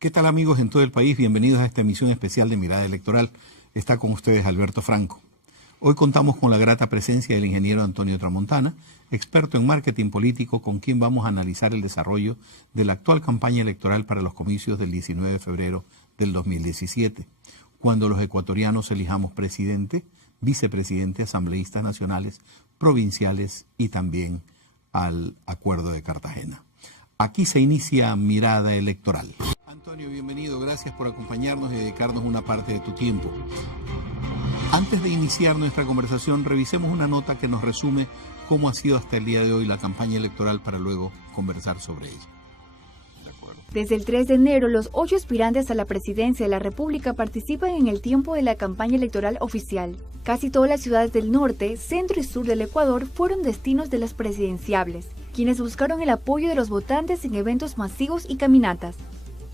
¿Qué tal, amigos en todo el país? Bienvenidos a esta emisión especial de Mirada Electoral. Está con ustedes Alberto Franco. Hoy contamos con la grata presencia del ingeniero Antonio Tramontana, experto en marketing político, con quien vamos a analizar el desarrollo de la actual campaña electoral para los comicios del 19 de febrero del 2017, cuando los ecuatorianos elijamos presidente, vicepresidente, asambleístas nacionales, provinciales y también al Acuerdo de Cartagena. Aquí se inicia Mirada Electoral. Antonio, bienvenido. Gracias por acompañarnos y dedicarnos una parte de tu tiempo. Antes de iniciar nuestra conversación, revisemos una nota que nos resume cómo ha sido hasta el día de hoy la campaña electoral para luego conversar sobre ella. Desde el 3 de enero, los 8 aspirantes a la presidencia de la República participan en el tiempo de la campaña electoral oficial. Casi todas las ciudades del norte, centro y sur del Ecuador fueron destinos de las presidenciables, quienes buscaron el apoyo de los votantes en eventos masivos y caminatas.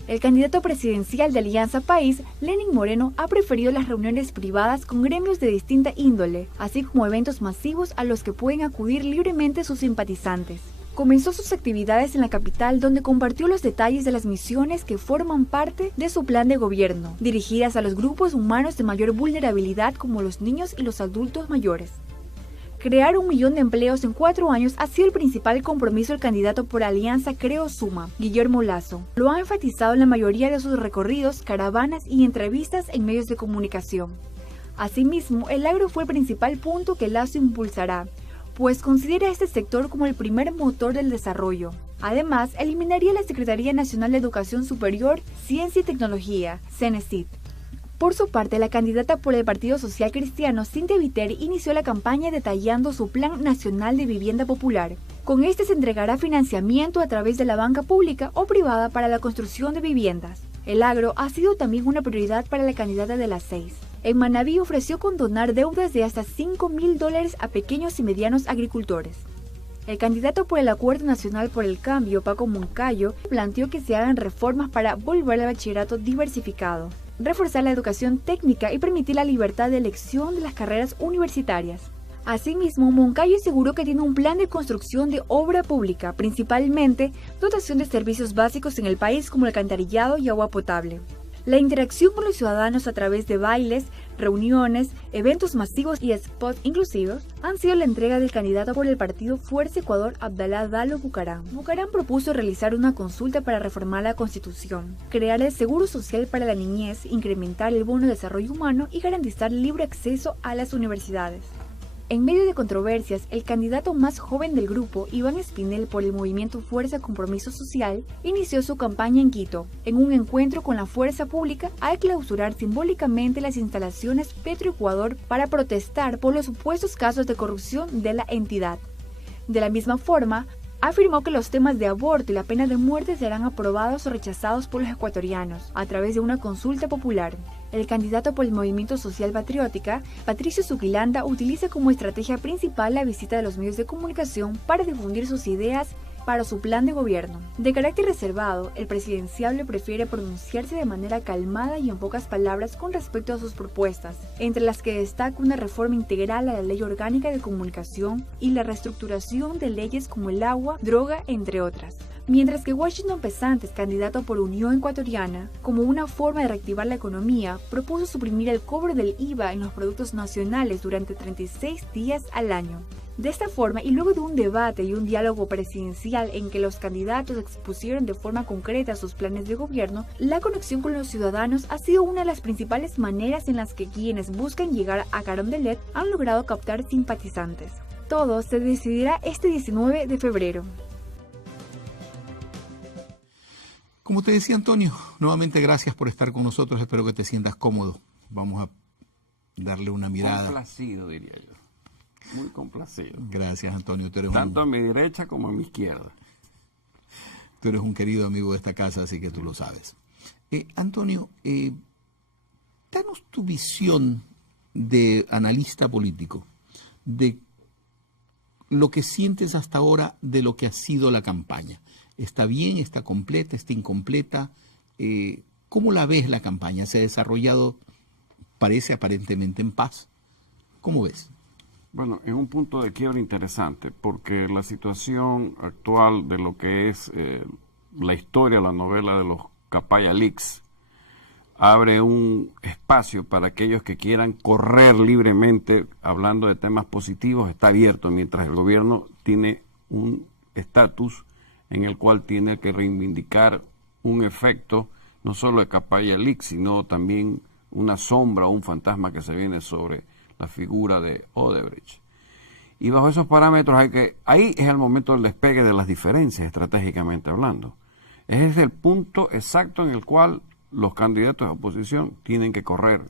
El candidato presidencial de Alianza País, Lenín Moreno, ha preferido las reuniones privadas con gremios de distinta índole, así como eventos masivos a los que pueden acudir libremente sus simpatizantes. Comenzó sus actividades en la capital, donde compartió los detalles de las misiones que forman parte de su plan de gobierno, dirigidas a los grupos humanos de mayor vulnerabilidad como los niños y los adultos mayores. Crear 1 millón de empleos en 4 años ha sido el principal compromiso del candidato por Alianza Creo Suma, Guillermo Lasso. Lo ha enfatizado en la mayoría de sus recorridos, caravanas y entrevistas en medios de comunicación. Asimismo, el agro fue el principal punto que Lasso impulsará, pues considera este sector como el primer motor del desarrollo. Además, eliminaría la Secretaría Nacional de Educación Superior, Ciencia y Tecnología, CENESID. Por su parte, la candidata por el Partido Social Cristiano, Cynthia Viteri, inició la campaña detallando su Plan Nacional de Vivienda Popular. Con este se entregará financiamiento a través de la banca pública o privada para la construcción de viviendas. El agro ha sido también una prioridad para la candidata de las 6. En Manabí ofreció condonar deudas de hasta $5.000 a pequeños y medianos agricultores. El candidato por el Acuerdo Nacional por el Cambio, Paco Moncayo, planteó que se hagan reformas para volver al bachillerato diversificado, reforzar la educación técnica y permitir la libertad de elección de las carreras universitarias. Asimismo, Moncayo aseguró que tiene un plan de construcción de obra pública, principalmente dotación de servicios básicos en el país como el alcantarillado y agua potable. La interacción con los ciudadanos a través de bailes, reuniones, eventos masivos y spots inclusivos han sido la entrega del candidato por el partido Fuerza Ecuador, Abdalá Dalo Bucaram. Bucaram propuso realizar una consulta para reformar la Constitución, crear el seguro social para la niñez, incrementar el bono de desarrollo humano y garantizar libre acceso a las universidades. En medio de controversias, el candidato más joven del grupo, Iván Espinel por el movimiento Fuerza Compromiso Social, inició su campaña en Quito, en un encuentro con la fuerza pública al clausurar simbólicamente las instalaciones Petroecuador para protestar por los supuestos casos de corrupción de la entidad. De la misma forma, afirmó que los temas de aborto y la pena de muerte serán aprobados o rechazados por los ecuatorianos a través de una consulta popular. El candidato por el Movimiento Social Patriótica, Patricio Zuquilanda, utiliza como estrategia principal la visita de los medios de comunicación para difundir sus ideas para su plan de gobierno. De carácter reservado, el presidenciable prefiere pronunciarse de manera calmada y en pocas palabras con respecto a sus propuestas, entre las que destaca una reforma integral a la Ley Orgánica de Comunicación y la reestructuración de leyes como el agua, droga, entre otras. Mientras que Washington Pesantes, candidato por Unión Ecuatoriana, como una forma de reactivar la economía, propuso suprimir el cobro del IVA en los productos nacionales durante 36 días al año. De esta forma, y luego de un debate y un diálogo presidencial en que los candidatos expusieron de forma concreta sus planes de gobierno, la conexión con los ciudadanos ha sido una de las principales maneras en las que quienes buscan llegar a Carondelet han logrado captar simpatizantes. Todo se decidirá este 19 de febrero. Como te decía, Antonio, nuevamente gracias por estar con nosotros. Espero que te sientas cómodo. Vamos a darle una mirada. Complacido, diría yo. Muy complacido. Gracias, Antonio. Tú eres tanto a mi derecha como a mi izquierda. Tú eres un querido amigo de esta casa, así que tú lo sabes. Antonio, danos tu visión de analista político, de lo que sientes hasta ahora de lo que ha sido la campaña. ¿Está bien? ¿Está completa? ¿Está incompleta? ¿Cómo la ves la campaña? ¿Se ha desarrollado, parece aparentemente en paz? ¿Cómo ves? Bueno, es un punto de quiebre interesante, porque la situación actual de lo que es la historia, la novela de los Capaya Leaks abre un espacio para aquellos que quieran correr libremente hablando de temas positivos, está abierto, mientras el gobierno tiene un estatus en el cual tiene que reivindicar un efecto no solo de Capaya Leaks, sino también una sombra o un fantasma que se viene sobre la figura de Odebrecht. Y bajo esos parámetros ahí es el momento del despegue de las diferencias, estratégicamente hablando. Ese es el punto exacto en el cual los candidatos de oposición tienen que correr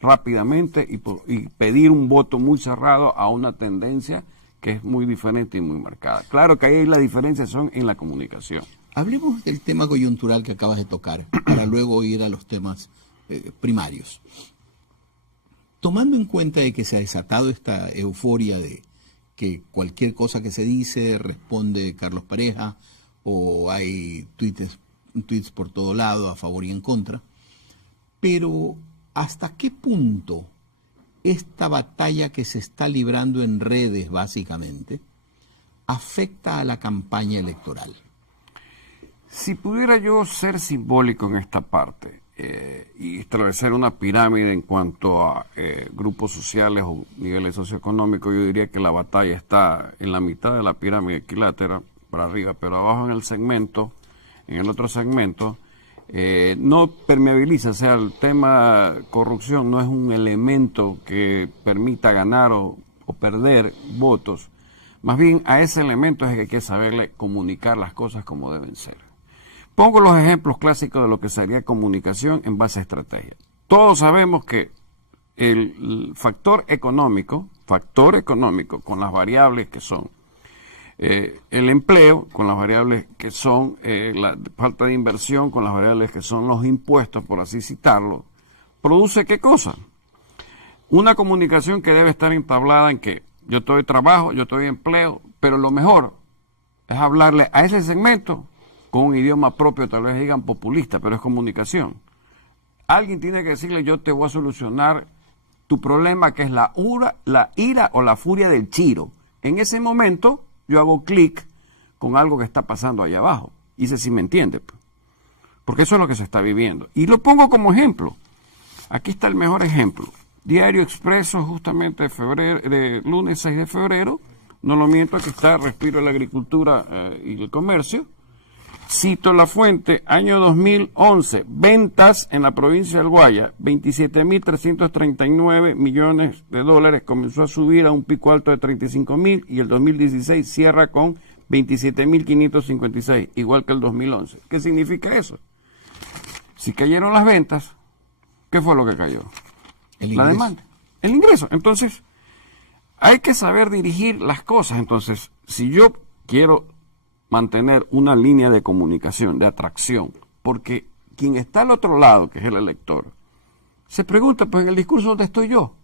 rápidamente y pedir un voto muy cerrado a una tendencia que es muy diferente y muy marcada. Claro que ahí las diferencias son en la comunicación. Hablemos del tema coyuntural que acabas de tocar, para luego ir a los temas primarios. Tomando en cuenta de que se ha desatado esta euforia de que cualquier cosa que se dice responde Carlos Pareja, o hay tweets por todo lado a favor y en contra, pero ¿hasta qué punto esta batalla que se está librando en redes básicamente afecta a la campaña electoral? Si pudiera yo ser simbólico en esta parte y establecer una pirámide en cuanto a grupos sociales o niveles socioeconómicos, yo diría que la batalla está en la mitad de la pirámide equilátera para arriba, pero abajo en el otro segmento, no permeabiliza, o sea, el tema corrupción no es un elemento que permita ganar o perder votos. Más bien a ese elemento es que hay que saberle comunicar las cosas como deben ser. Pongo los ejemplos clásicos de lo que sería comunicación en base a estrategia. Todos sabemos que el factor económico con las variables que son el empleo, con las variables que son la falta de inversión, con las variables que son los impuestos, por así citarlo, produce ¿qué cosa? Una comunicación que debe estar entablada en que yo te doy trabajo, yo te doy empleo, pero lo mejor es hablarle a ese segmento con un idioma propio, tal vez digan populista, pero es comunicación. Alguien tiene que decirle, yo te voy a solucionar tu problema, que es la ira o la furia del chiro. En ese momento yo hago clic con algo que está pasando allá abajo. Y sé si me entiende, porque eso es lo que se está viviendo. Y lo pongo como ejemplo. Aquí está el mejor ejemplo. Diario Expreso, justamente de lunes 6 de febrero, no lo miento, aquí está Respiro de la Agricultura y el Comercio. Cito la fuente, año 2011, ventas en la provincia del Guaya, 27.339 millones de dólares, comenzó a subir a un pico alto de 35.000 y el 2016 cierra con 27.556, igual que el 2011. ¿Qué significa eso? Si cayeron las ventas, ¿qué fue lo que cayó? La demanda, el ingreso. Entonces, hay que saber dirigir las cosas. Entonces, si yo quiero mantener una línea de comunicación, de atracción, porque quien está al otro lado, que es el elector, se pregunta, pues en el discurso, ¿dónde estoy yo? O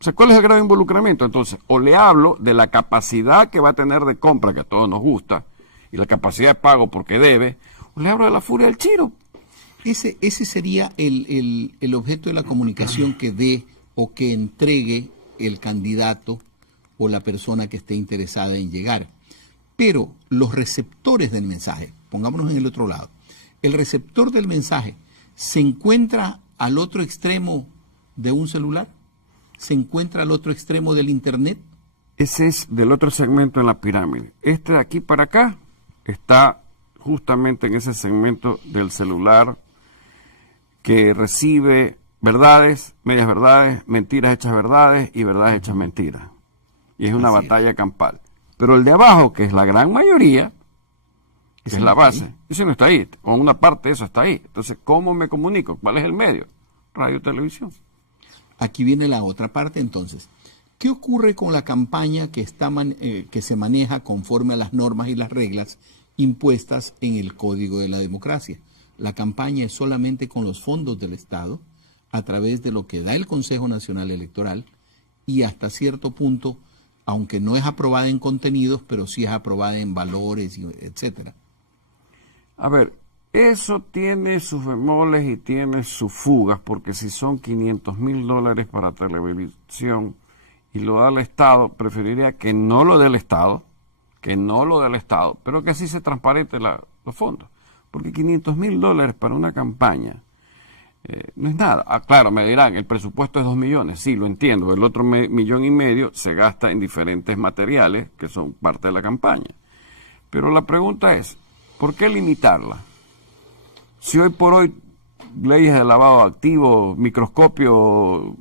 sea, ¿cuál es el grado de involucramiento? Entonces, o le hablo de la capacidad que va a tener de compra, que a todos nos gusta, y la capacidad de pago porque debe, o le hablo de la furia del chiro. Ese sería el objeto de la comunicación que dé o que entregue el candidato o la persona que esté interesada en llegar. Pero los receptores del mensaje, pongámonos en el otro lado, el receptor del mensaje se encuentra al otro extremo de un celular, se encuentra al otro extremo del internet. Ese es del otro segmento de la pirámide. Este de aquí para acá está justamente en ese segmento del celular que recibe verdades, medias verdades, mentiras hechas verdades y verdades hechas mentiras. Y es una batalla campal. Pero el de abajo, que es la gran mayoría, que es la base, ese no está ahí, o una parte de eso está ahí. Entonces, ¿cómo me comunico? ¿Cuál es el medio? Radio, televisión. Aquí viene la otra parte, entonces. ¿Qué ocurre con la campaña que se maneja conforme a las normas y las reglas impuestas en el Código de la Democracia? La campaña es solamente con los fondos del Estado, a través de lo que da el Consejo Nacional Electoral, y hasta cierto punto, aunque no es aprobada en contenidos, pero sí es aprobada en valores, etcétera. A ver, eso tiene sus bemoles y tiene sus fugas, porque si son $500,000 para televisión y lo da el Estado, preferiría que no lo dé el Estado, pero que así se transparente los fondos. porque $500.000 para una campaña no es nada. Claro, me dirán, el presupuesto es 2 millones, sí, lo entiendo, el otro 1,5 millones se gasta en diferentes materiales que son parte de la campaña. Pero la pregunta es, ¿por qué limitarla? Si hoy por hoy leyes de lavado de activos, microscopio,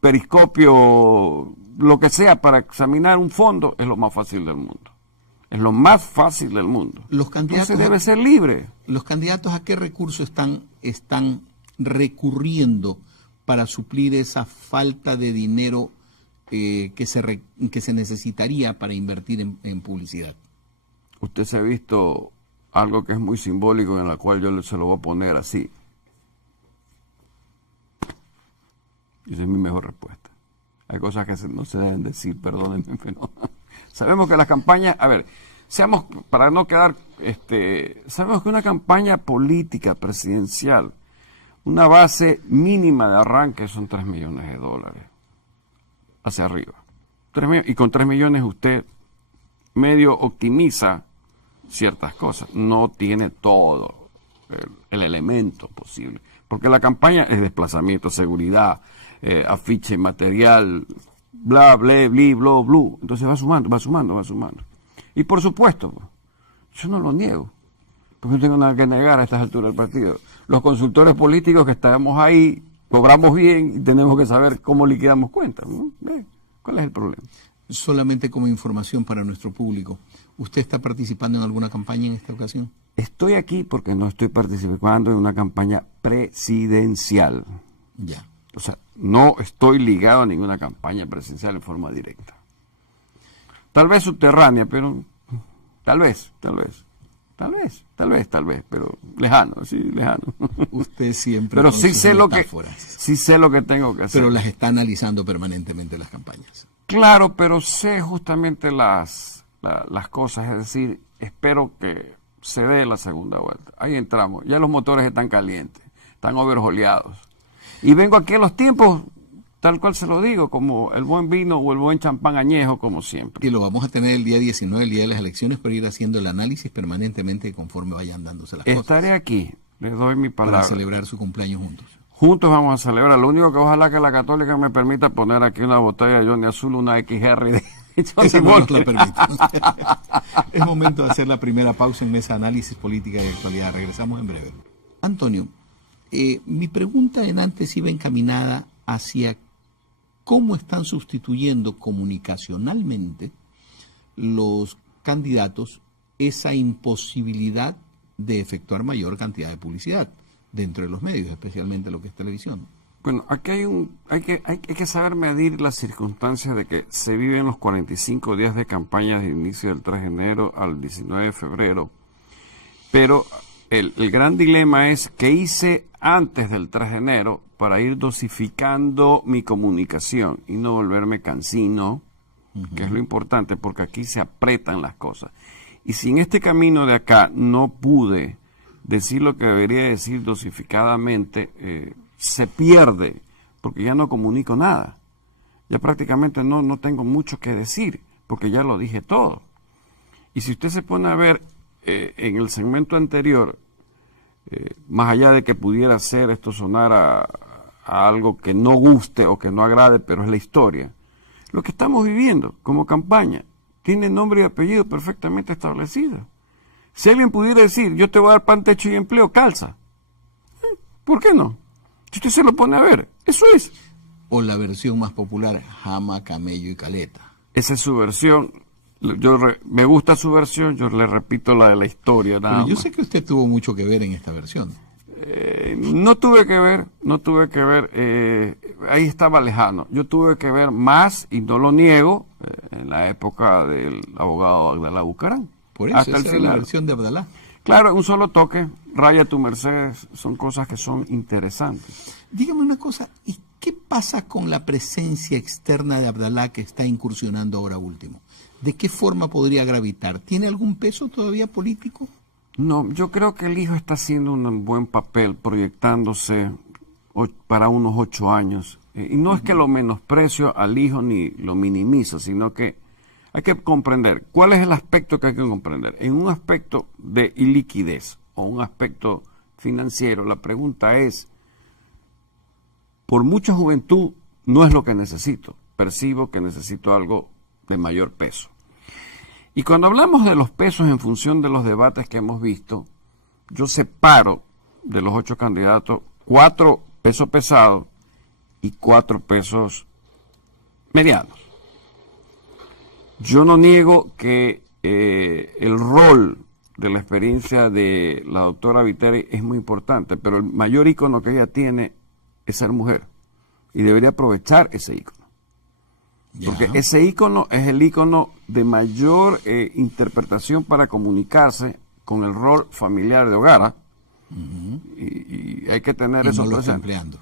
periscopio, lo que sea para examinar un fondo, es lo más fácil del mundo. Es lo más fácil del mundo. Los candidatos entonces debe ser libre. ¿Los candidatos a qué recursos están recurriendo para suplir esa falta de dinero que se necesitaría para invertir en publicidad? Usted se ha visto algo que es muy simbólico, en la cual yo se lo voy a poner así. Esa es mi mejor respuesta. Hay cosas que no se deben decir, perdónenme, pero sabemos que las campañas, a ver, para no quedar, sabemos que una campaña política presidencial, una base mínima de arranque son $3 millones hacia arriba. Y con 3 millones usted medio optimiza ciertas cosas, no tiene todo el elemento posible, porque la campaña es desplazamiento, seguridad, afiche, material, bla, bla, bli, bla, blu. Entonces va sumando. Y por supuesto, yo no lo niego, porque no tengo nada que negar a estas alturas del partido. Los consultores políticos que estamos ahí, cobramos bien y tenemos que saber cómo liquidamos cuentas, ¿no? ¿Cuál es el problema? Solamente como información para nuestro público, ¿usted está participando en alguna campaña en esta ocasión? Estoy aquí porque no estoy participando en una campaña presidencial. Ya. O sea, no estoy ligado a ninguna campaña presidencial en forma directa. Tal vez subterránea, pero tal vez, pero lejano, sí, lejano. Usted siempre. Pero sí sé lo que tengo que hacer. Pero las está analizando permanentemente las campañas. Claro, pero sé justamente las cosas, es decir, espero que se dé la segunda vuelta. Ahí entramos, ya los motores están calientes, están overjoleados. Y vengo aquí a los tiempos, tal cual se lo digo, como el buen vino o el buen champán añejo, como siempre. Y lo vamos a tener el día 19, el día de las elecciones, para ir haciendo el análisis permanentemente conforme vayan dándose las cosas. Estaré aquí, les doy mi palabra. Para celebrar su cumpleaños juntos. Juntos vamos a celebrar. Lo único que ojalá que la Católica me permita poner aquí una botella de Johnny Azul, una XR de Esa no nos la permite. Es momento de hacer la primera pausa en Mesa Análisis Política y Actualidad. Regresamos en breve. Antonio, mi pregunta en antes iba encaminada hacia cómo están sustituyendo comunicacionalmente los candidatos esa imposibilidad de efectuar mayor cantidad de publicidad dentro de los medios, especialmente lo que es televisión. Bueno, aquí hay que saber medir las circunstancias de que se viven los 45 días de campaña de inicio del 3 de enero al 19 de febrero, pero el gran dilema es qué hice antes del 3 de enero para ir dosificando mi comunicación y no volverme cansino, que es lo importante, porque aquí se apretan las cosas. Y si en este camino de acá no pude decir lo que debería decir dosificadamente, se pierde, porque ya no comunico nada. Ya prácticamente no tengo mucho que decir, porque ya lo dije todo. Y si usted se pone a ver en el segmento anterior, más allá de que pudiera ser esto sonar a algo que no guste o que no agrade, pero es la historia, lo que estamos viviendo como campaña tiene nombre y apellido perfectamente establecido. Si alguien pudiera decir, yo te voy a dar pan, techo y empleo, calza. ¿Por qué no? Si usted se lo pone a ver, eso es. O la versión más popular, jama, camello y caleta. Esa es su versión. Me gusta su versión, yo le repito la de la historia. Pero yo sé que usted tuvo mucho que ver en esta versión. No tuve que ver, ahí estaba lejano. Yo tuve que ver más, y no lo niego, en la época del abogado Abdalá Bucaram. Por eso, esa es la versión de Abdalá. Claro, un solo toque, raya tu Mercedes, son cosas que son interesantes. Dígame una cosa, ¿y qué pasa con la presencia externa de Abdalá que está incursionando ahora último? ¿De qué forma podría gravitar? ¿Tiene algún peso todavía político? No, yo creo que el hijo está haciendo un buen papel proyectándose para unos 8 años. Y no es que lo menosprecio al hijo ni lo minimizo, sino que hay que comprender. ¿Cuál es el aspecto que hay que comprender? En un aspecto de iliquidez. o un aspecto financiero, la pregunta es, por mucha juventud no es lo que necesito, percibo que necesito algo de mayor peso. Y cuando hablamos de los pesos en función de los debates que hemos visto, yo separo de los 8 candidatos 4 pesos pesados y 4 pesos medianos. Yo no niego que el rol de la experiencia de la doctora Viteri es muy importante, pero el mayor ícono que ella tiene es ser mujer y debería aprovechar ese ícono. Porque ese ícono es el ícono de mayor interpretación para comunicarse con el rol familiar de hogar. Y hay que tener eso presente. Está empleando.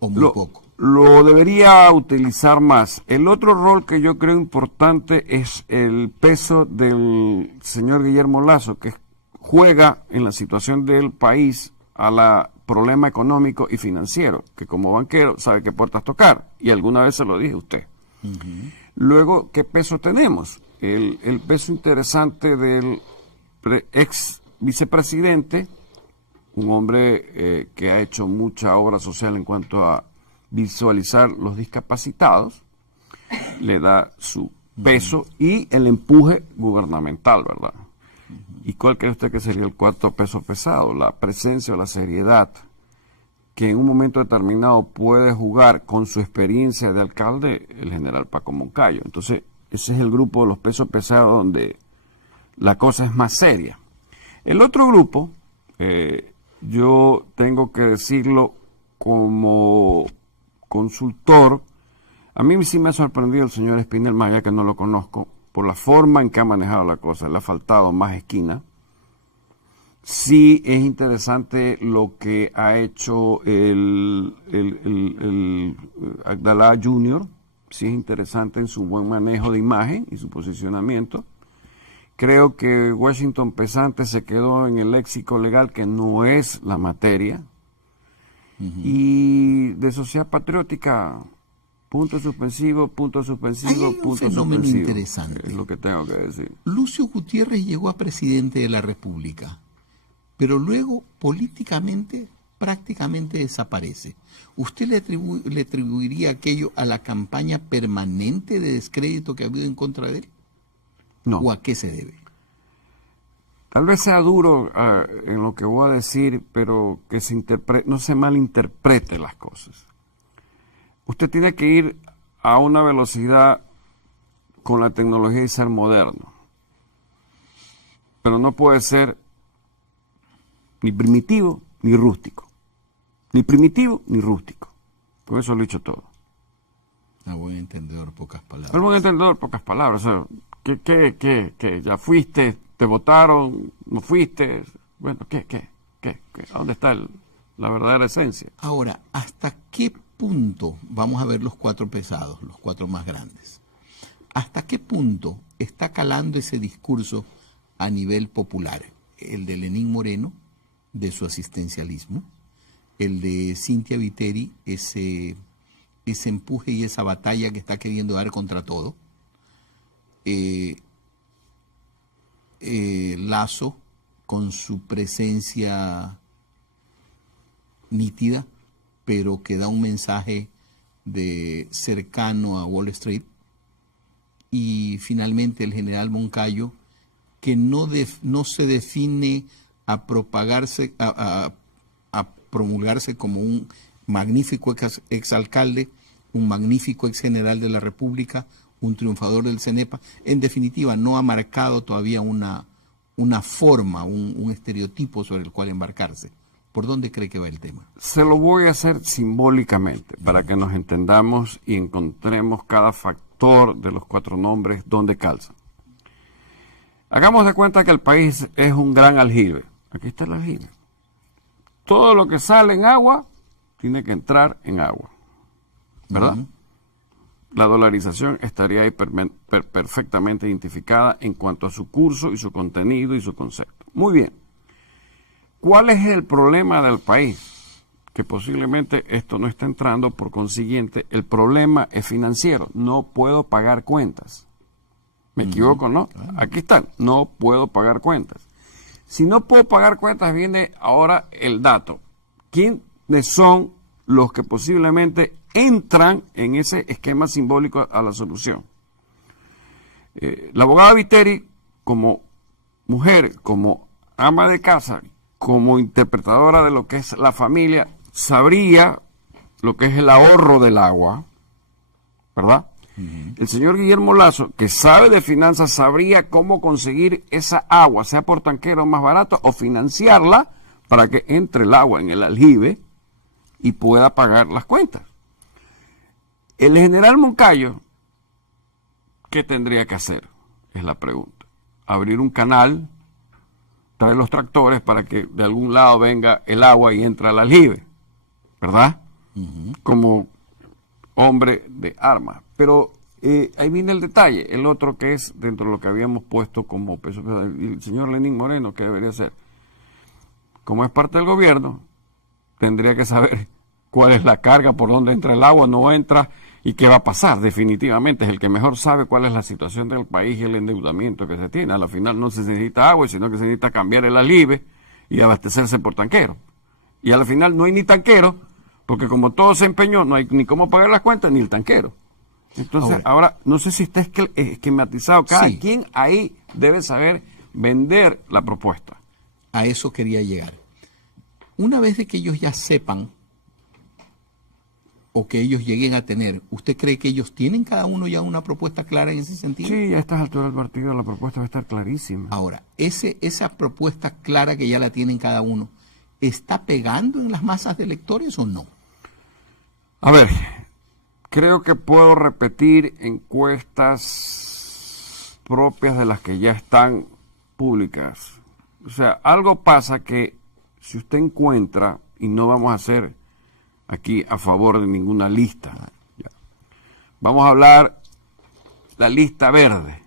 O muy poco. Lo debería utilizar más. El otro rol que yo creo importante es el peso del señor Guillermo Lasso, que juega en la situación del país a la problema económico y financiero, que como banquero sabe qué puertas tocar, y alguna vez se lo dije a usted. Luego, ¿qué peso tenemos? El peso interesante del ex vicepresidente, un hombre que ha hecho mucha obra social en cuanto a visualizar los discapacitados, le da su peso y el empuje gubernamental, ¿verdad? ¿Y cuál cree usted que sería el 4 peso pesado? La presencia o la seriedad que en un momento determinado puede jugar con su experiencia de alcalde el general Paco Moncayo. Entonces, ese es el grupo de los pesos pesados donde la cosa es más seria. El otro grupo, yo tengo que decirlo como consultor, a mí sí me ha sorprendido el señor Espinel, más allá que no lo conozco, por la forma en que ha manejado la cosa. Le ha faltado más esquina. Sí es interesante lo que ha hecho el Abdalá Jr., sí es interesante en su buen manejo de imagen y su posicionamiento. Creo que Washington Pesante se quedó en el léxico legal que no es la materia. Y de Sociedad Patriótica, punto suspensivo, punto suspensivo, punto fenómeno suspensivo. Interesante. Es lo que tengo que decir. Lucio Gutiérrez llegó a presidente de la República, pero luego políticamente prácticamente desaparece. ¿Usted le atribuiría aquello a la campaña permanente de descrédito que ha habido en contra de él? No. ¿O a qué se debe? Tal vez sea duro en lo que voy a decir, pero que no se malinterprete las cosas. Usted tiene que ir a una velocidad con la tecnología y ser moderno. Pero no puede ser ni primitivo ni rústico. Ni primitivo ni rústico. Con eso lo he dicho todo. A buen entendedor, pocas palabras. A buen entendedor, pocas palabras. O sea, ¿qué? ¿Ya fuiste? ¿Te votaron? ¿No fuiste? Bueno, ¿qué? ¿A dónde está la verdadera esencia? Ahora, ¿hasta qué punto, vamos a ver los 4 pesados, los 4 más grandes, hasta qué punto está calando ese discurso a nivel popular? El de Lenín Moreno, de su asistencialismo, el de Cynthia Viteri, ese empuje y esa batalla que está queriendo dar contra todo, Lasso con su presencia nítida, pero que da un mensaje de cercano a Wall Street, y finalmente el general Moncayo, que no se define a propagarse, a promulgarse como un magnífico exalcalde, un magnífico exgeneral de la República, un triunfador del CENEPA. En definitiva, no ha marcado todavía una forma, un estereotipo sobre el cual embarcarse. ¿Por dónde cree que va el tema? Se lo voy a hacer simbólicamente, para que nos entendamos y encontremos cada factor de los 4 nombres donde calzan. Hagamos de cuenta que el país es un gran aljibe. Aquí está el aljibe. Todo lo que sale en agua tiene que entrar en agua, ¿verdad? La dolarización estaría ahí perfectamente identificada en cuanto a su curso y su contenido y su concepto. Muy bien. ¿Cuál es el problema del país? Que posiblemente esto no está entrando, por consiguiente, el problema es financiero. No puedo pagar cuentas. ¿Me equivoco, no? Aquí están. No puedo pagar cuentas. Si no puedo pagar cuentas, viene ahora el dato. ¿Quiénes son los que posiblemente entran en ese esquema simbólico a la solución? La abogada Viteri, como mujer, como ama de casa, como interpretadora de lo que es la familia, sabría lo que es el ahorro del agua, ¿verdad? El señor Guillermo Lazo, que sabe de finanzas, sabría cómo conseguir esa agua, sea por tanquero más barato, o financiarla para que entre el agua en el aljibe y pueda pagar las cuentas. El general Moncayo, ¿qué tendría que hacer? Es la pregunta. Abrir un canal, traer los tractores para que de algún lado venga el agua y entre al aljibe, ¿verdad? Como hombre de armas. Pero ahí viene el detalle, el otro que es dentro de lo que habíamos puesto como peso. El señor Lenín Moreno, ¿qué debería hacer? Como es parte del gobierno, tendría que saber cuál es la carga, por dónde entra el agua, no entra y qué va a pasar. Definitivamente es el que mejor sabe cuál es la situación del país y el endeudamiento que se tiene. Al final no se necesita agua, sino que se necesita cambiar el aljibe y abastecerse por tanquero. Y al final no hay ni tanquero, porque como todo se empeñó, no hay ni cómo pagar las cuentas ni el tanquero. Entonces, ahora no sé si está esquematizado. Cada quien ahí debe saber vender la propuesta. A eso quería llegar. Una vez de que ellos ya sepan o que ellos lleguen a tener, ¿usted cree que ellos tienen cada uno ya una propuesta clara en ese sentido? Sí, a estas alturas del partido la propuesta va a estar clarísima. Ahora, esa propuesta clara que ya la tienen cada uno, ¿está pegando en las masas de electores o no? A ver, creo que puedo repetir encuestas propias de las que ya están públicas. O sea, algo pasa que si usted encuentra, y no vamos a hacer aquí a favor de ninguna lista, vamos a hablar, la lista verde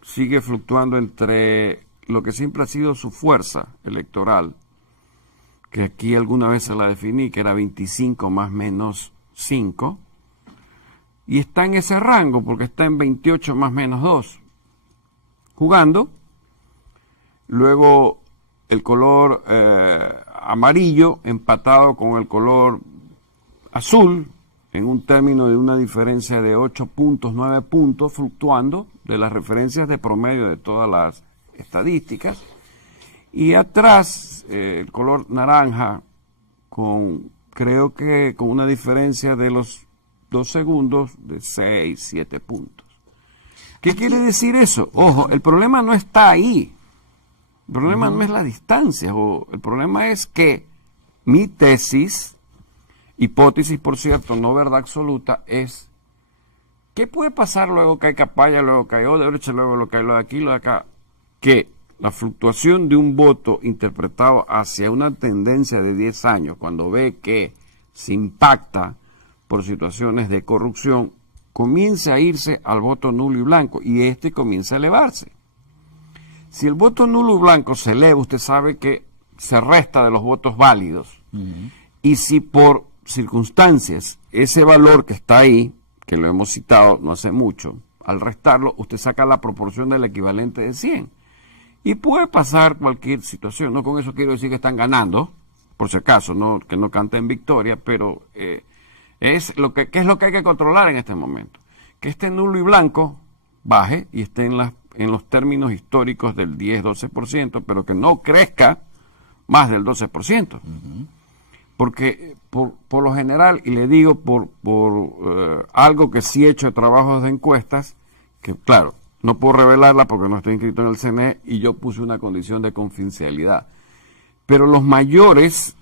sigue fluctuando entre lo que siempre ha sido su fuerza electoral, que aquí alguna vez se la definí, que era 25 más menos 5, y está en ese rango, porque está en 28 más menos 2, jugando. Luego el color amarillo empatado con el color azul, en un término de una diferencia de 8 puntos, 9 puntos, fluctuando de las referencias de promedio de todas las estadísticas. Y atrás, el color naranja, creo que con una diferencia de los 2 segundos de 6, 7 puntos. ¿Qué quiere decir eso? Ojo, el problema no está ahí. El problema no es la distancia. El problema es que mi tesis, hipótesis por cierto, no verdad absoluta, es ¿qué puede pasar luego que hay Capaya, luego que hay Odebrecht, luego lo que hay lo de aquí, lo de acá? Que la fluctuación de un voto interpretado hacia una tendencia de 10 años, cuando ve que se impacta por situaciones de corrupción, comienza a irse al voto nulo y blanco, y comienza a elevarse. Si el voto nulo y blanco se eleva, usted sabe que se resta de los votos válidos. Y si por circunstancias ese valor que está ahí, que lo hemos citado no hace mucho, al restarlo, usted saca la proporción del equivalente de 100. Y puede pasar cualquier situación. No con eso quiero decir que están ganando, por si acaso, no que no canten victoria, pero ¿qué es lo que hay que controlar en este momento? Que este nulo y blanco baje y esté en los términos históricos del 10-12%, pero que no crezca más del 12%. Porque por lo general, y le digo por algo que sí he hecho de trabajos de encuestas, que claro, no puedo revelarla porque no estoy inscrito en el CNE y yo puse una condición de confidencialidad. Pero los mayores,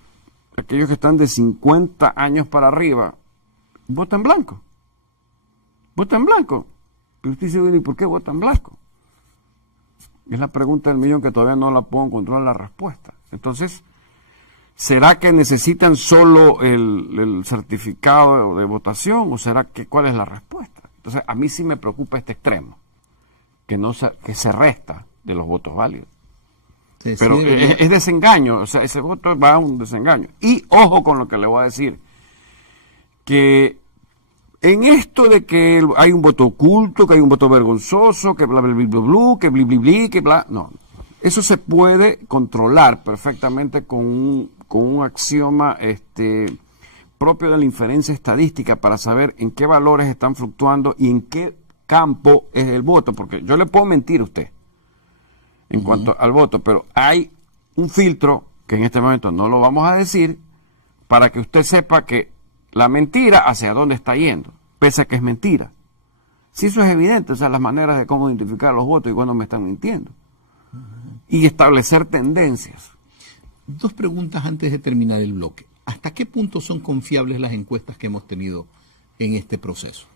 aquellos que están de 50 años para arriba, votan blanco. Votan blanco. Pero usted dice, ¿y por qué votan blanco? Es la pregunta del millón que todavía no la puedo encontrar la respuesta. Entonces, ¿será que necesitan solo el certificado de votación o será que cuál es la respuesta? Entonces, a mí sí me preocupa este extremo, que se resta de los votos válidos. Sí, pero sí, es desengaño, o sea, ese voto va a un desengaño. Y ojo con lo que le voy a decir, que en esto de que hay un voto oculto, que hay un voto vergonzoso, que bla bla bla bla, que bli bli bli, que bla, no. Eso se puede controlar perfectamente con un axioma propio de la inferencia estadística para saber en qué valores están fluctuando y en qué campo es el voto, porque yo le puedo mentir a usted en cuanto al voto, pero hay un filtro que en este momento no lo vamos a decir para que usted sepa que la mentira hacia dónde está yendo, pese a que es mentira. Si eso es evidente, o sea, las maneras de cómo identificar los votos y cuándo me están mintiendo. Y establecer tendencias. 2 preguntas antes de terminar el bloque. ¿Hasta qué punto son confiables las encuestas que hemos tenido en este proceso?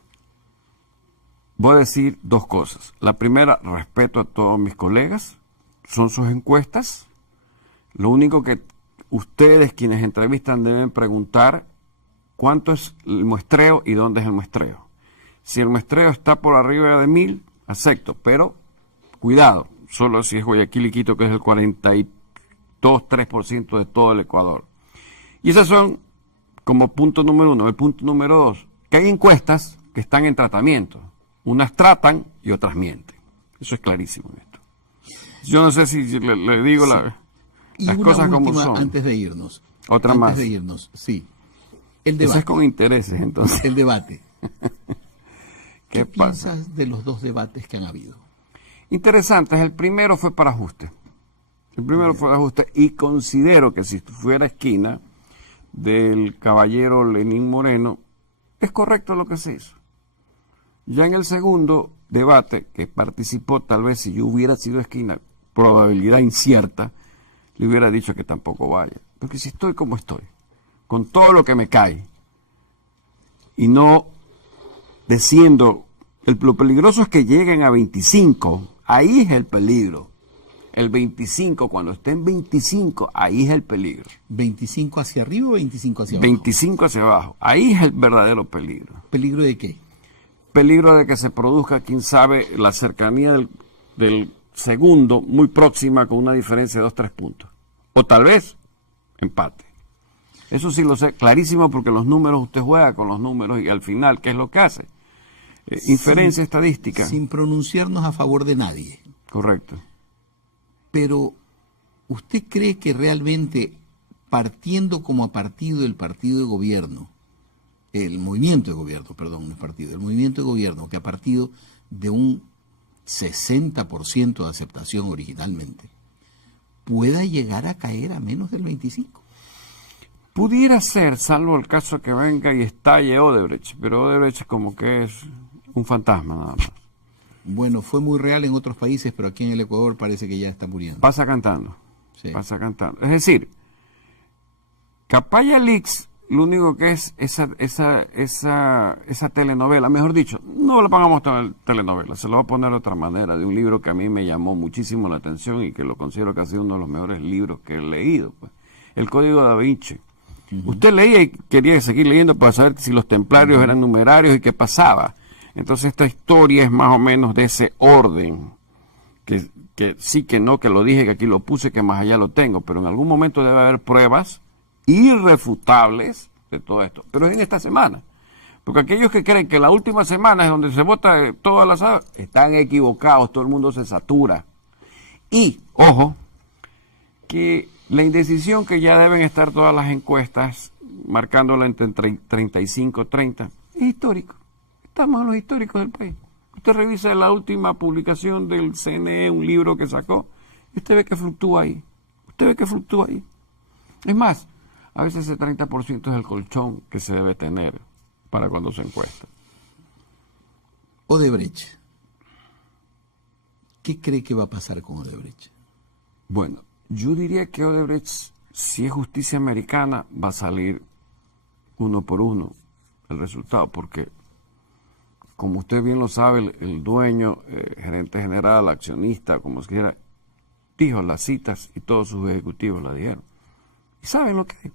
Voy a decir 2 cosas. La primera, respeto a todos mis colegas, son sus encuestas. Lo único que ustedes, quienes entrevistan, deben preguntar cuánto es el muestreo y dónde es el muestreo. Si el muestreo está por arriba de 1000, acepto, pero cuidado, solo si es Guayaquil y Quito, que es el 42-3% de todo el Ecuador. Y esos son como punto número 1. El punto número 2, que hay encuestas que están en tratamiento. Unas tratan y otras mienten. Eso es clarísimo en esto. Yo no sé si le digo las cosas como son. Antes de irnos. Otra más. Antes de irnos, sí. El debate. Eso es con intereses, entonces. El debate. ¿Qué pasa? Piensas de los 2 debates que han habido? Interesantes. El primero fue para ajuste. Y considero que si fuera esquina del caballero Lenín Moreno, es correcto lo que se hizo. Ya en el segundo debate que participó, tal vez si yo hubiera sido esquina, probabilidad incierta, le hubiera dicho que tampoco vaya. Porque si estoy como estoy, con todo lo que me cae, y no desciendo, lo peligroso es que lleguen a 25, ahí es el peligro. El 25, cuando esté en 25, ahí es el peligro. ¿25 hacia arriba o 25 hacia abajo? 25 hacia abajo, ahí es el verdadero peligro. ¿Peligro de qué? Peligro de que se produzca, quién sabe, la cercanía del segundo muy próxima con una diferencia de 2-3 puntos. O tal vez empate. Eso sí lo sé clarísimo porque los números, usted juega con los números y al final, ¿qué es lo que hace? Inferencia estadística. Sin pronunciarnos a favor de nadie. Correcto. Pero, ¿usted cree que realmente, partiendo como partido del partido de gobierno, el movimiento de gobierno, perdón, no es partido, el movimiento de gobierno que ha partido de un 60% de aceptación originalmente, pueda llegar a caer a menos del 25%? Pudiera ser, salvo el caso que venga y estalle Odebrecht, pero Odebrecht como que es un fantasma nada más. Bueno, fue muy real en otros países, pero aquí en el Ecuador parece que ya está muriendo. Pasa cantando. Sí. Pasa cantando. Es decir, Capaya Leaks, lo único que es esa telenovela, mejor dicho, no le pongamos telenovela, se lo voy a poner de otra manera, de un libro que a mí me llamó muchísimo la atención y que lo considero que ha sido uno de los mejores libros que he leído, pues. El Código Da Vinci. Usted leía y quería seguir leyendo para saber si los templarios eran numerarios y qué pasaba. Entonces esta historia es más o menos de ese orden, que sí, que no, que lo dije, que aquí lo puse, que más allá lo tengo, pero en algún momento debe haber pruebas irrefutables de todo esto. Pero es en esta semana, porque aquellos que creen que la última semana es donde se vota todas las sábados, están equivocados, todo el mundo se satura. Y, ojo, que la indecisión que ya deben estar todas las encuestas, marcándola entre 35 y 30, es histórico. Estamos en los históricos del país. Usted revisa la última publicación del CNE, un libro que sacó, y usted ve que fluctúa ahí. Es más, a veces ese 30% es el colchón que se debe tener para cuando se encuesta. Odebrecht. ¿Qué cree que va a pasar con Odebrecht? Bueno, yo diría que Odebrecht, si es justicia americana, va a salir 1 por 1 el resultado, porque como usted bien lo sabe, el dueño, gerente general, accionista, como se quiera, dijo las citas y todos sus ejecutivos la dijeron. Y saben lo que hay.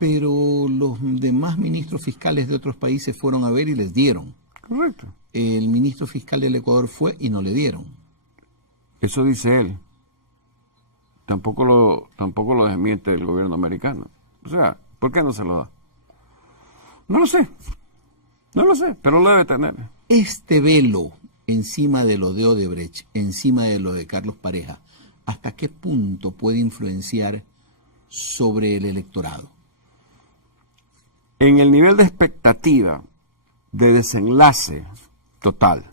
Pero los demás ministros fiscales de otros países fueron a ver y les dieron. Correcto. El ministro fiscal del Ecuador fue y no le dieron. Eso dice él. Tampoco lo desmiente el gobierno americano. O sea, ¿por qué no se lo da? No lo sé, pero lo debe tener. Este velo encima de lo de Odebrecht, encima de lo de Carlos Pareja, ¿hasta qué punto puede influenciar sobre el electorado? En el nivel de expectativa, de desenlace total.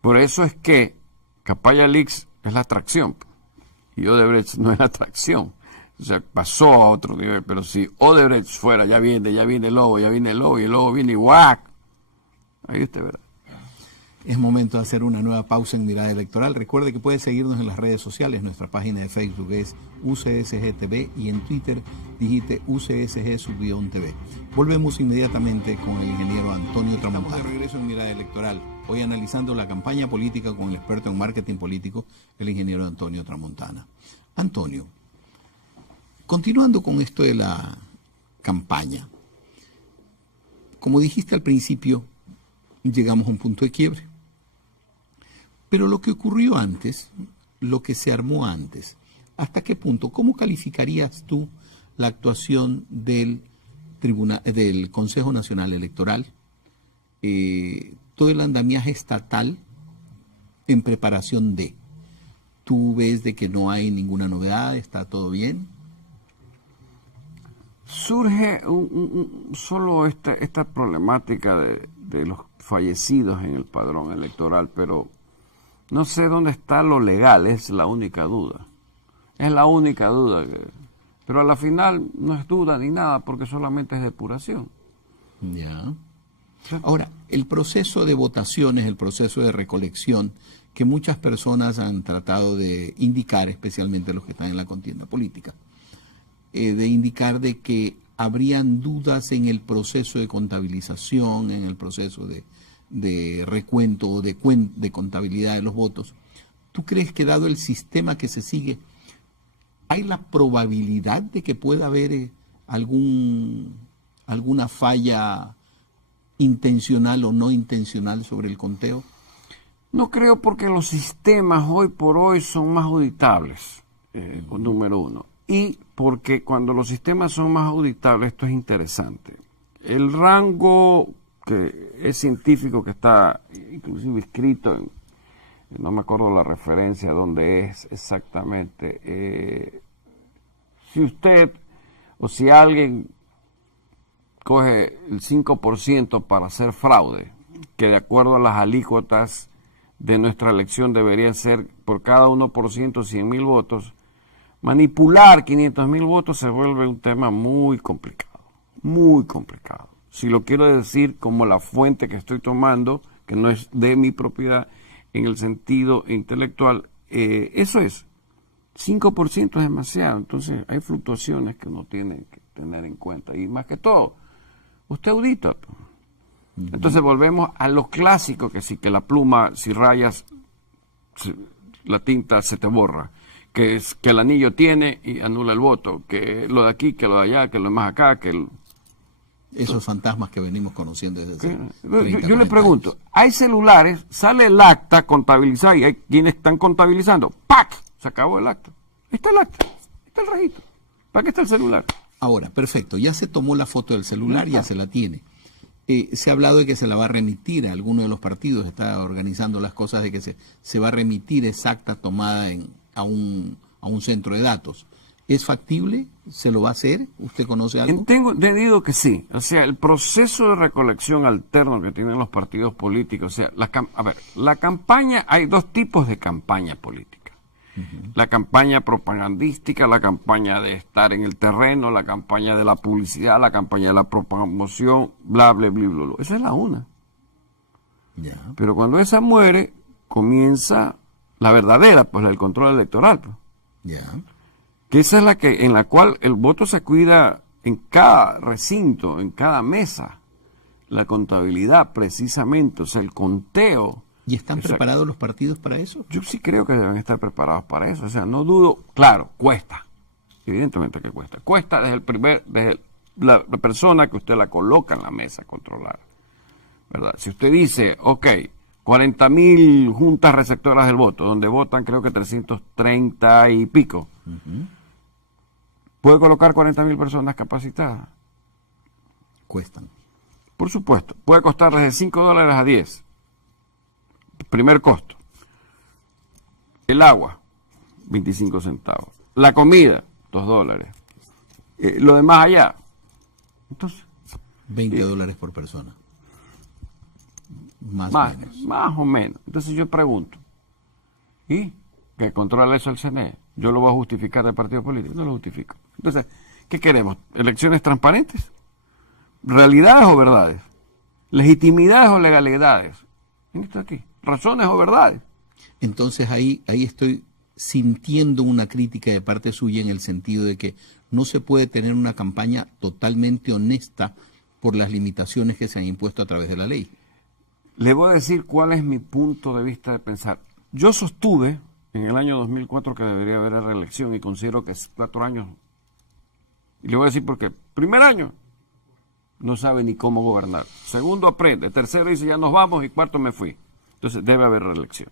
Por eso es que Capaya Leaks es la atracción y Odebrecht no es la atracción. O sea, pasó a otro nivel, pero si Odebrecht fuera, ya viene el lobo, y el lobo viene y ¡guac! Ahí usted verá. Es momento de hacer una nueva pausa en Mirada Electoral. Recuerde que puede seguirnos en las redes sociales. Nuestra página de Facebook es UCSG TV y en Twitter digite UCSG_TV. Volvemos inmediatamente con el ingeniero Antonio Tramontana. Estamos de regreso en Mirada Electoral. Hoy analizando la campaña política con el experto en marketing político, el ingeniero Antonio Tramontana. Antonio, continuando con esto de la campaña, como dijiste al principio, llegamos a un punto de quiebre. Pero lo que ocurrió antes, lo que se armó antes, ¿hasta qué punto? ¿Cómo calificarías tú la actuación del Consejo Nacional Electoral? Todo el andamiaje estatal en preparación de. ¿Tú ves de que no hay ninguna novedad? ¿Está todo bien? Surge solo esta problemática de los fallecidos en el padrón electoral, pero no sé dónde está lo legal, es la única duda. Es la única duda. Pero a la final no es duda ni nada, porque solamente es depuración. Ya. Ahora, el proceso de votaciones, el proceso de recolección, que muchas personas han tratado de indicar, especialmente los que están en la contienda política, de indicar de que habrían dudas en el proceso de contabilización, en el proceso de recuento o de contabilidad de los votos. ¿Tú crees que dado el sistema que se sigue, hay la probabilidad de que pueda haber alguna falla intencional o no intencional sobre el conteo? No creo, porque los sistemas hoy por hoy son más auditables, número uno. Y porque cuando los sistemas son más auditables, esto es interesante. El rango que es científico, que está inclusive escrito no me acuerdo la referencia donde es exactamente, si usted o si alguien coge el 5% para hacer fraude, que de acuerdo a las alícuotas de nuestra elección deberían ser por cada 1% 100.000 votos, manipular 500.000 votos se vuelve un tema muy complicado, muy complicado. Si lo quiero decir como la fuente que estoy tomando, que no es de mi propiedad en el sentido intelectual, eso es, 5% es demasiado. Entonces hay fluctuaciones que uno tiene que tener en cuenta. Y más que todo, usted audita. Entonces volvemos a lo clásico, que sí, que la pluma, si rayas, la tinta se te borra. Que es que el anillo tiene y anula el voto. Que lo de aquí, que lo de allá, que lo de más acá, que esos fantasmas que venimos conociendo desde hace yo le pregunto, hay celulares, sale el acta contabilizada y hay quienes están contabilizando. ¡Pac! Se acabó el acta. Ahí está el acta, ahí está el registro. ¿Para qué está el celular? Ahora, perfecto, ya se tomó la foto del celular, ya se la tiene. Se ha hablado de que se la va a remitir a alguno de los partidos, está organizando las cosas de que se va a remitir esa acta tomada a un centro de datos. ¿Es factible? ¿Se lo va a hacer? ¿Usted conoce algo? Tengo entendido que sí. O sea, el proceso de recolección alterno que tienen los partidos políticos, o sea, la campaña, hay dos tipos de campaña política. La campaña propagandística, la campaña de estar en el terreno, la campaña de la publicidad, la campaña de la promoción, bla, bla, bla, bla, bla. Esa es la una. Ya. Pero cuando esa muere, comienza la verdadera, pues, el control electoral. Pues. Ya. Que esa es en la cual el voto se cuida en cada recinto, en cada mesa. La contabilidad, precisamente, o sea, el conteo. ¿Y están preparados los partidos para eso? Yo sí creo que deben estar preparados para eso. O sea, no dudo, claro, cuesta. Evidentemente que cuesta. Cuesta desde la persona que usted la coloca en la mesa a controlar. ¿Verdad? Si usted dice, ok, 40.000 juntas receptoras del voto, donde votan creo que 330 y pico. ¿Puede colocar 40.000 personas capacitadas? Cuestan. Por supuesto. Puede costar desde $5 a 10. primer costo. El agua, 25 centavos. La comida, $2. Lo demás allá. Entonces, $20 por persona. Más o menos. Entonces yo pregunto, ¿y que controla eso el CNE? ¿Yo lo voy a justificar del partido político? No lo justifico. Entonces, ¿qué queremos? ¿Elecciones transparentes? ¿Realidades o verdades? ¿Legitimidades o legalidades? ¿En esto aquí? ¿Razones o verdades? Entonces ahí estoy sintiendo una crítica de parte suya en el sentido de que no se puede tener una campaña totalmente honesta por las limitaciones que se han impuesto a través de la ley. Le voy a decir cuál es mi punto de vista de pensar. Yo sostuve en el año 2004 que debería haber reelección y considero que es 4 años. Y le voy a decir por qué. Primer año, no sabe ni cómo gobernar. Segundo, aprende. Tercero, dice ya nos vamos. Y cuarto, me fui. Entonces debe haber reelección.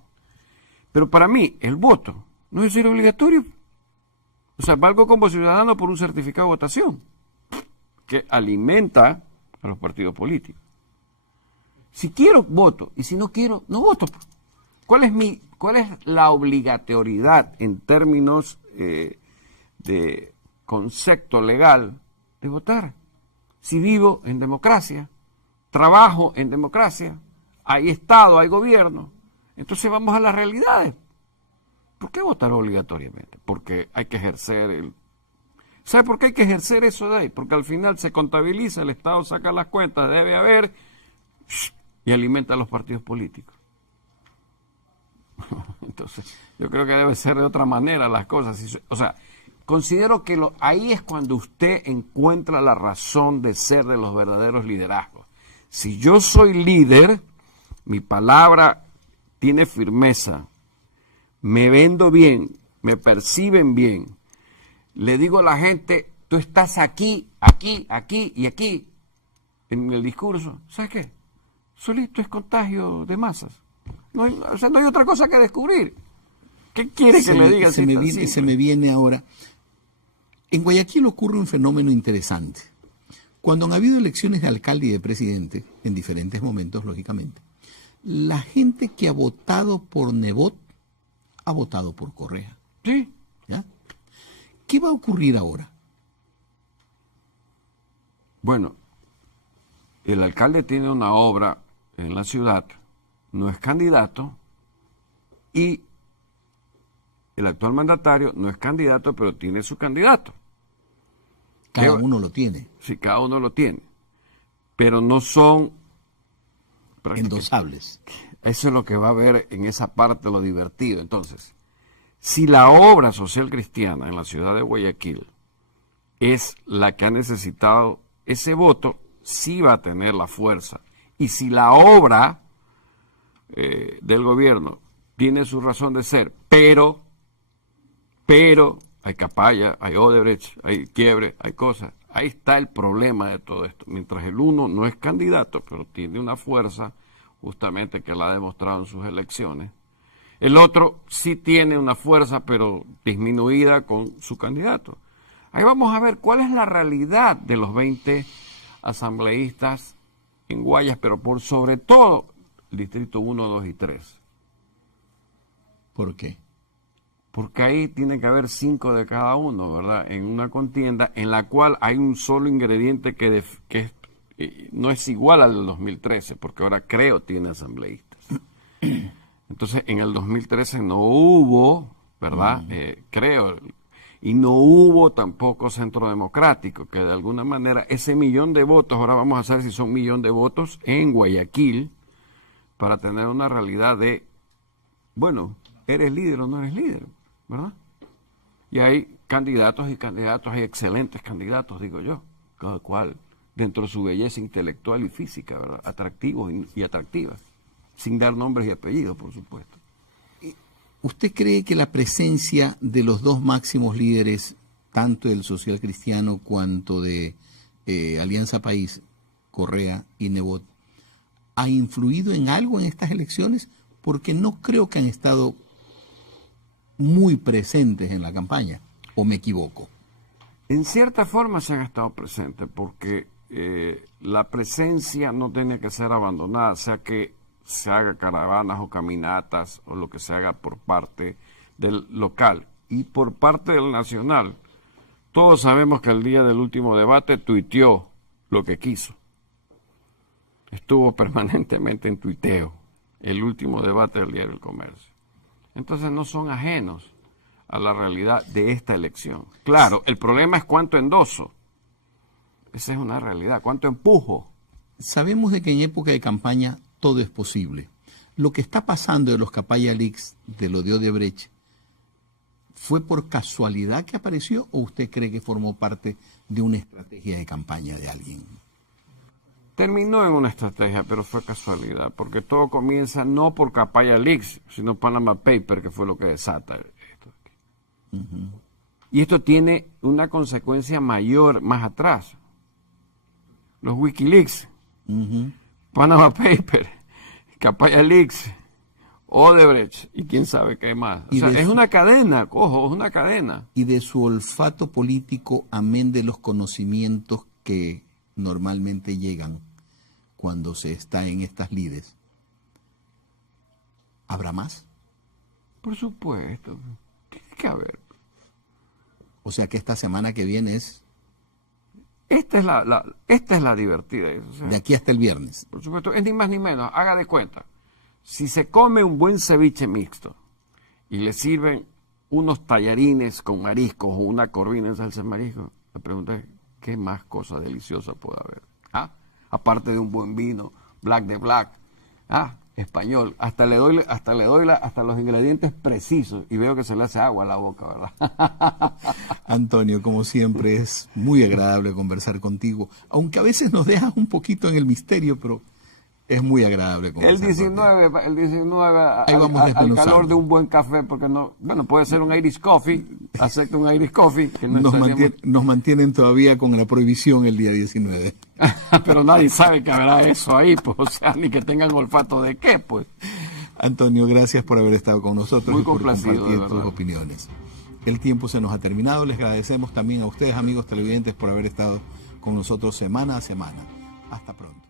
Pero para mí, el voto no es obligatorio. O sea, valgo como ciudadano por un certificado de votación que alimenta a los partidos políticos. Si quiero, voto. Y si no quiero, no voto. ¿Cuál es la obligatoriedad en términos de concepto legal de votar? Si vivo en democracia, trabajo en democracia, hay Estado, hay gobierno, entonces vamos a las realidades. ¿Por qué votar obligatoriamente? Porque hay que ejercer ¿Sabe por qué hay que ejercer eso de ahí? Porque al final se contabiliza, el Estado saca las cuentas, debe haber, y alimenta a los partidos políticos. Entonces, yo creo que debe ser de otra manera las cosas. O sea, considero que ahí es cuando usted encuentra la razón de ser de los verdaderos liderazgos. Si yo soy líder, mi palabra tiene firmeza, me vendo bien, me perciben bien, le digo a la gente, tú estás aquí, aquí, aquí y aquí, en el discurso, ¿sabes qué? Solito es contagio de masas. No hay otra cosa que descubrir. ¿Qué quiere que le diga? Se me viene ahora. En Guayaquil ocurre un fenómeno interesante. Cuando han habido elecciones de alcalde y de presidente, en diferentes momentos, lógicamente, la gente que ha votado por Nebot ha votado por Correa. Sí. ¿Ya? ¿Qué va a ocurrir ahora? Bueno, el alcalde tiene una obra en la ciudad, no es candidato, y el actual mandatario no es candidato, pero tiene su candidato. Cada uno lo tiene. Sí, cada uno lo tiene. Pero no son endosables. Eso es lo que va a haber en esa parte, lo divertido. Entonces, si la obra social cristiana en la ciudad de Guayaquil es la que ha necesitado ese voto, sí va a tener la fuerza. Y si la obra del gobierno tiene su razón de ser, pero hay Capaya, hay Odebrecht, hay quiebre, hay cosas. Ahí está el problema de todo esto. Mientras el uno no es candidato, pero tiene una fuerza justamente que la ha demostrado en sus elecciones, el otro sí tiene una fuerza, pero disminuida con su candidato. Ahí vamos a ver cuál es la realidad de los 20 asambleístas en Guayas, pero por sobre todo el distrito 1, 2 y 3. ¿Por qué? Porque ahí tiene que haber 5 de cada uno, ¿verdad? En una contienda en la cual hay un solo ingrediente que no es igual al del 2013, porque ahora creo tiene asambleístas. Entonces, en el 2013 no hubo, ¿verdad? Creo, y no hubo tampoco Centro Democrático, que de alguna manera ese 1.000.000 de votos, ahora vamos a saber si son 1.000.000 de votos en Guayaquil, para tener una realidad de, bueno, ¿eres líder o no eres líder? ¿Verdad? Y hay candidatos y candidatos, hay excelentes candidatos, digo yo, cada cual dentro de su belleza intelectual y física, ¿verdad? Atractivos y atractivas, sin dar nombres y apellidos, por supuesto. ¿Usted cree que la presencia de los dos máximos líderes, tanto del social cristiano cuanto de Alianza País, Correa y Nebot, ha influido en algo en estas elecciones? Porque no creo que han estado muy presentes en la campaña, ¿o me equivoco? En cierta forma se han estado presentes, porque la presencia no tiene que ser abandonada, o sea que se haga caravanas o caminatas o lo que se haga por parte del local y por parte del nacional. Todos sabemos que el día del último debate tuiteó lo que quiso. Estuvo permanentemente en tuiteo el último debate del Diario del Comercio. Entonces no son ajenos a la realidad de esta elección. Claro, el problema es cuánto endoso. Esa es una realidad. ¿Cuánto empujo? Sabemos de que en época de campaña todo es posible. Lo que está pasando de los Capaya Leaks, de lo de Odebrecht, ¿fue por casualidad que apareció o usted cree que formó parte de una estrategia de campaña de alguien? Terminó en una estrategia, pero fue casualidad, porque todo comienza no por Capaya Leaks, sino Panama Paper, que fue lo que desata esto. Y esto tiene una consecuencia mayor más atrás. Los Wikileaks, Panama Paper, Capaya Leaks, Odebrecht y quién sabe qué más. O sea, es una cadena, cojo, es una cadena. Y de su olfato político, amén de los conocimientos que normalmente llegan cuando se está en estas lides, ¿habrá más? Por supuesto, tiene que haber. O sea que esta semana que viene es... Esta es la divertida. O sea, de aquí hasta el viernes. Por supuesto, es ni más ni menos, haga de cuenta. Si se come un buen ceviche mixto y le sirven unos tallarines con mariscos o una corvina en salsa de marisco, la pregunta es, ¿qué más cosa deliciosa puede haber? ¿Ah? Aparte de un buen vino, Black de Black, español, hasta le doy los ingredientes precisos y veo que se le hace agua a la boca, ¿verdad? Antonio, como siempre, es muy agradable conversar contigo, aunque a veces nos dejas un poquito en el misterio, pero es muy agradable conversar el 19 Ahí vamos al calor de un buen café, porque no, bueno, puede ser un Irish Coffee, acepta un Irish Coffee. Que no nos mantienen todavía con la prohibición el día 19. Pero nadie sabe que habrá eso ahí, pues, o sea, ni que tengan olfato de qué, pues. Antonio, gracias por haber estado con nosotros muy y por complacido, compartir tus opiniones. El tiempo se nos ha terminado, les agradecemos también a ustedes, amigos televidentes, por haber estado con nosotros semana a semana. Hasta pronto.